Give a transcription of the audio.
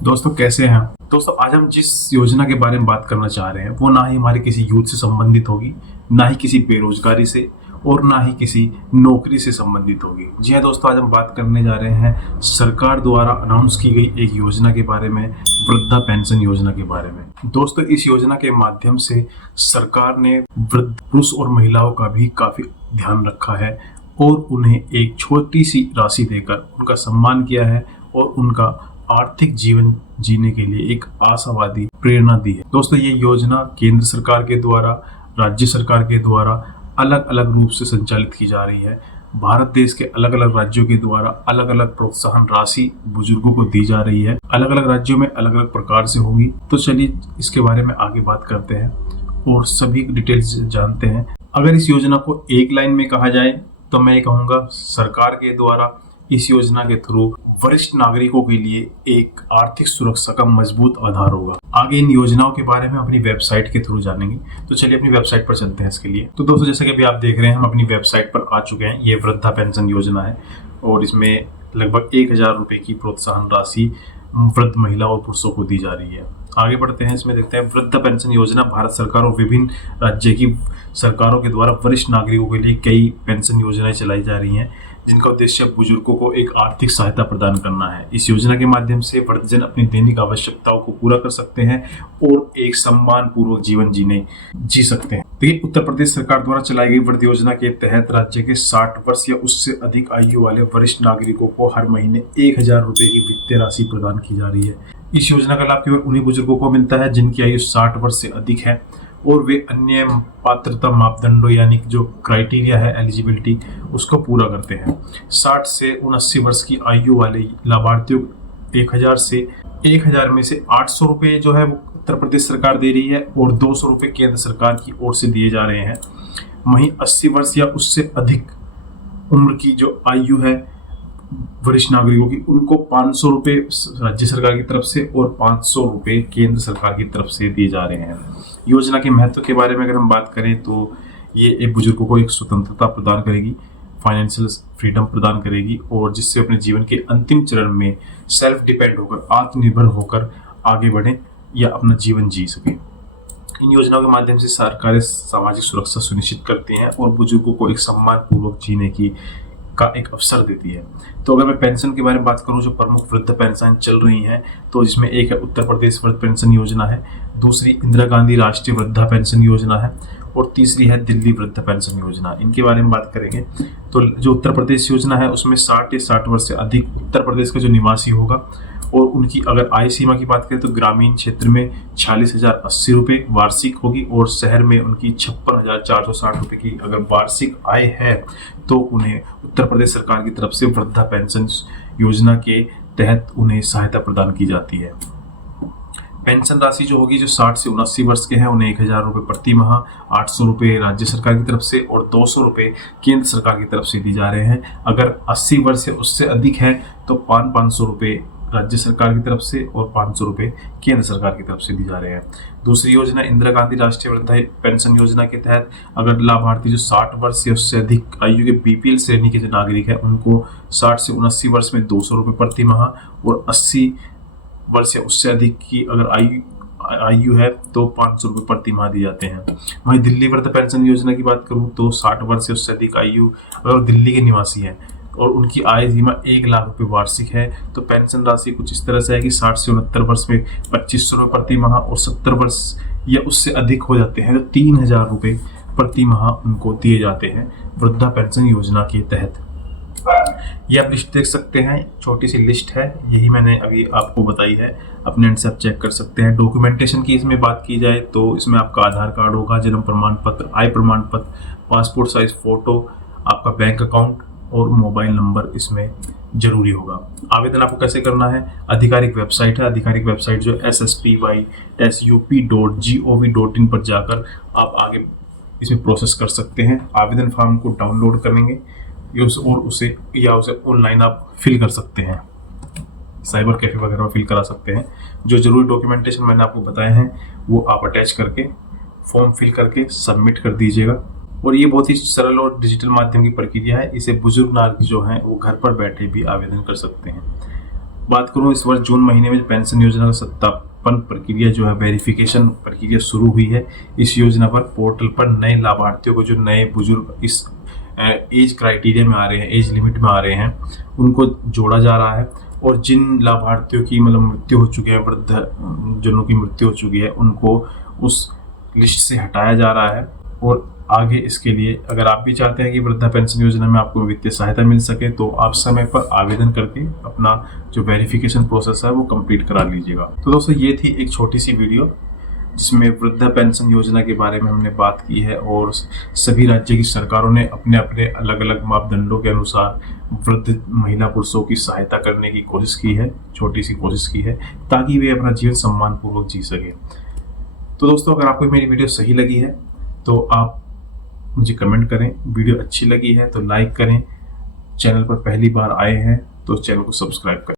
दोस्तों कैसे हैं आप? दोस्तों आज हम जिस योजना के बारे में बात करना चाह रहे हैं वो ना ही हमारे किसी यूथ से संबंधित होगी, ना ही किसी बेरोजगारी से और ना ही किसी नौकरी से संबंधित होगी। जी हाँ दोस्तों, आज हम बात करने जा रहे हैं सरकार द्वारा अनाउंस की गई एक योजना के बारे में, वृद्धा पेंशन योजना के बारे में। दोस्तों इस योजना के माध्यम से सरकार ने वृद्ध पुरुष और महिलाओं का भी काफी ध्यान रखा है और उन्हें एक छोटी सी राशि देकर उनका सम्मान किया है और उनका आर्थिक जीवन जीने के लिए एक आशावादी प्रेरणा दी है। दोस्तों ये योजना केंद्र सरकार के द्वारा, राज्य सरकार के द्वारा अलग अलग रूप से संचालित की जा रही है। भारत देश के अलग अलग राज्यों के द्वारा अलग अलग प्रोत्साहन राशि बुजुर्गों को दी जा रही है। अलग अलग राज्यों में अलग अलग प्रकार से होगी। तो चलिए इसके बारे में आगे बात करते हैं और सभी डिटेल्स जानते हैं। अगर इस योजना को एक लाइन में कहा जाए तो मैं ये कहूँगा, सरकार के द्वारा इस योजना के थ्रू वरिष्ठ नागरिकों के लिए एक आर्थिक सुरक्षा का मजबूत आधार होगा। आगे इन योजनाओं के बारे में अपनी वेबसाइट के थ्रू जानेंगे। तो चलिए अपनी वेबसाइट पर चलते हैं इसके लिए। तो दोस्तों जैसे कि अभी आप देख रहे हैं, हम अपनी वेबसाइट पर आ चुके हैं। ये वृद्धा पेंशन योजना है और इसमें लगभग 1,000 रुपए की प्रोत्साहन राशि वृद्ध महिला और पुरुषों को दी जा रही है। आगे बढ़ते हैं, इसमें देखते हैं वृद्ध पेंशन योजना भारत सरकार और विभिन्न राज्य की सरकारों के द्वारा वरिष्ठ नागरिकों के लिए कई पेंशन योजनाएं चलाई जा रही हैं, जिनका उद्देश्य बुजुर्गों को एक आर्थिक सहायता प्रदान करना है। इस योजना के माध्यम से वृद्धजन अपनी दैनिक आवश्यकताओं को पूरा कर सकते हैं और एक सम्मान पूर्वक जीवन जी सकते हैं। देखिए, उत्तर प्रदेश सरकार द्वारा चलाई गई वृद्ध योजना के तहत राज्य के 60 वर्ष या उससे अधिक आयु वाले वरिष्ठ नागरिकों को हर महीने 1,000 रुपए की वित्तीय राशि प्रदान की जा रही है। इस योजना का लाभ केवल उन्हीं बुजुर्गों को मिलता है जिनकी आयु 60 वर्ष से अधिक है और वे अन्य पात्रता मापदंडों यानी जो क्राइटेरिया है एलिजिबिलिटी, उसको पूरा करते हैं। 60 से 79 वर्ष की आयु वाले लाभार्थियों 1,000 में से 800 रुपए जो है वो उत्तर प्रदेश सरकार दे रही है और 200 रुपए केंद्र सरकार की ओर से दिए जा रहे हैं। वहीं 80 वर्ष या उससे अधिक उम्र की जो आयु है वरिष्ठ नागरिकों की, उनको 500 रुपए राज्य सरकार की तरफ से और 500 रुपए केंद्र सरकार की तरफ से दिए जा रहे हैं। योजना के महत्व के बारे में अगर हम बात करें तो ये एक बुजुर्गों को एक स्वतंत्रता प्रदान करेगी, फाइनेंशियल फ्रीडम प्रदान करेगी और जिससे अपने जीवन के अंतिम चरण में सेल्फ डिपेंड होकर, आत्मनिर्भर होकर आगे बढ़े या अपना जीवन जी सके। इन योजनाओं के माध्यम से सरकारें सामाजिक सुरक्षा सुनिश्चित करती हैं और बुजुर्गों को एक सम्मान पूर्वक जीने की का एक अवसर देती है। तो अगर मैं पेंशन के बारे में बात करूं, जो प्रमुख वृद्ध पेंशन चल रही हैं, तो जिसमें एक है उत्तर प्रदेश वृद्ध पेंशन योजना है, दूसरी इंदिरा गांधी राष्ट्रीय वृद्धा पेंशन योजना है और तीसरी है दिल्ली वृद्ध पेंशन योजना। इनके बारे में बात करेंगे तो जो उत्तर प्रदेश योजना है उसमें 60 या 60 वर्ष से अधिक उत्तर प्रदेश का जो निवासी होगा और उनकी अगर आय सीमा की बात करें तो ग्रामीण क्षेत्र में 46,080 रुपये वार्षिक होगी और शहर में उनकी 56,460 रुपये की अगर वार्षिक आय है तो उन्हें उत्तर प्रदेश सरकार की तरफ से वृद्धा पेंशन योजना के तहत उन्हें सहायता प्रदान की जाती है। पेंशन राशि जो होगी, जो 60 से 79 वर्ष के हैं उन्हें 1,000 रुपये प्रति माह, 800 रुपये राज्य सरकार की तरफ से और 200 रुपये केंद्र सरकार की तरफ से दी जा रहे हैं। अगर 80 वर्ष से उससे अधिक है तो 500 रुपये राज्य सरकार की तरफ से और 500 रुपये केंद्र सरकार की तरफ से दी जा रहे हैं। दूसरी योजना इंदिरा गांधी राष्ट्रीय वृद्धा पेंशन योजना के तहत अगर लाभार्थी जो 60 वर्ष या उससे अधिक आयु के बीपीएल श्रेणी के जो नागरिक है उनको 60 से 79 वर्ष में 200 रुपये प्रति माह और 80 वर्ष या उससे अधिक की अगर आयु है तो 500 रुपये प्रति माह दिए जाते हैं। वहीं दिल्ली वृद्ध पेंशन योजना की बात करूं तो 60 वर्ष से उससे अधिक आयु अगर दिल्ली के निवासी हैं और उनकी आय सीमा 1,00,000 रुपये वार्षिक है तो पेंशन राशि कुछ इस तरह से है कि 60 से 69 वर्ष में 2,500 रुपये प्रति माह और 70 वर्ष या उससे अधिक हो जाते हैं तो 3,000 रुपये प्रति माह उनको दिए जाते हैं वृद्धा पेंशन योजना के तहत। ये आप लिस्ट देख सकते हैं, छोटी सी लिस्ट है, यही मैंने अभी आपको बताई है, अपने एंड से आप चेक कर सकते हैं। डॉक्यूमेंटेशन की इसमें बात की जाए तो इसमें आपका आधार कार्ड होगा, जन्म प्रमाण पत्र, आय प्रमाण पत्र, पासपोर्ट साइज फोटो, आपका बैंक अकाउंट और मोबाइल नंबर इसमें जरूरी होगा। आवेदन आपको कैसे करना है, आधिकारिक वेबसाइट है, आधिकारिक वेबसाइट जो ssp.sup.gov.in पर जाकर आप आगे इसमें प्रोसेस कर सकते हैं। आवेदन फॉर्म को डाउनलोड करेंगे और उसे ऑनलाइन आप फिल कर सकते हैं, साइबर कैफे वगैरह में फिल करा सकते हैं। जो जरूरी डॉक्यूमेंटेशन मैंने आपको बताए हैं वो आप अटैच करके फॉर्म फिल करके सबमिट कर दीजिएगा और ये बहुत ही सरल और डिजिटल माध्यम की प्रक्रिया है। इसे बुजुर्ग नागरिक जो हैं वो घर पर बैठे भी आवेदन कर सकते हैं। बात करूं इस वर्ष जून महीने में पेंशन योजना का सत्यापन प्रक्रिया जो है, वेरिफिकेशन प्रक्रिया शुरू हुई है। इस योजना पर पोर्टल पर नए लाभार्थियों को, जो नए बुजुर्ग इस एज क्राइटेरिया में आ रहे हैं, एज लिमिट में आ रहे हैं, उनको जोड़ा जा रहा है। और जिन लाभार्थियों की मतलब मृत्यु हो चुकी है, वृद्ध जनों की मृत्यु हो चुकी है, उनको उस लिस्ट से हटाया जा रहा है। और आगे इसके लिए अगर आप भी चाहते हैं कि वृद्धा पेंशन योजना में आपको वित्तीय सहायता मिल सके, तो आप समय पर आवेदन करके अपना जो वेरिफिकेशन प्रोसेस है वो कंप्लीट करा लीजिएगा। तो दोस्तों, ये थी एक छोटी सी वीडियो जिसमें वृद्धा पेंशन योजना के बारे में हमने बात की है, और सभी राज्य की सरकारों ने अपने अपने अलग अलग मापदंडों के अनुसार वृद्ध महिला पुरुषों की सहायता करने की कोशिश की है, छोटी सी कोशिश की है, ताकि वे अपना जीवन सम्मानपूर्वक जी सके। तो दोस्तों, अगर आपको मेरी वीडियो सही लगी है तो आप मुझे कमेंट करें, वीडियो अच्छी लगी है तो लाइक करें, चैनल पर पहली बार आए हैं तो चैनल को सब्सक्राइब करें।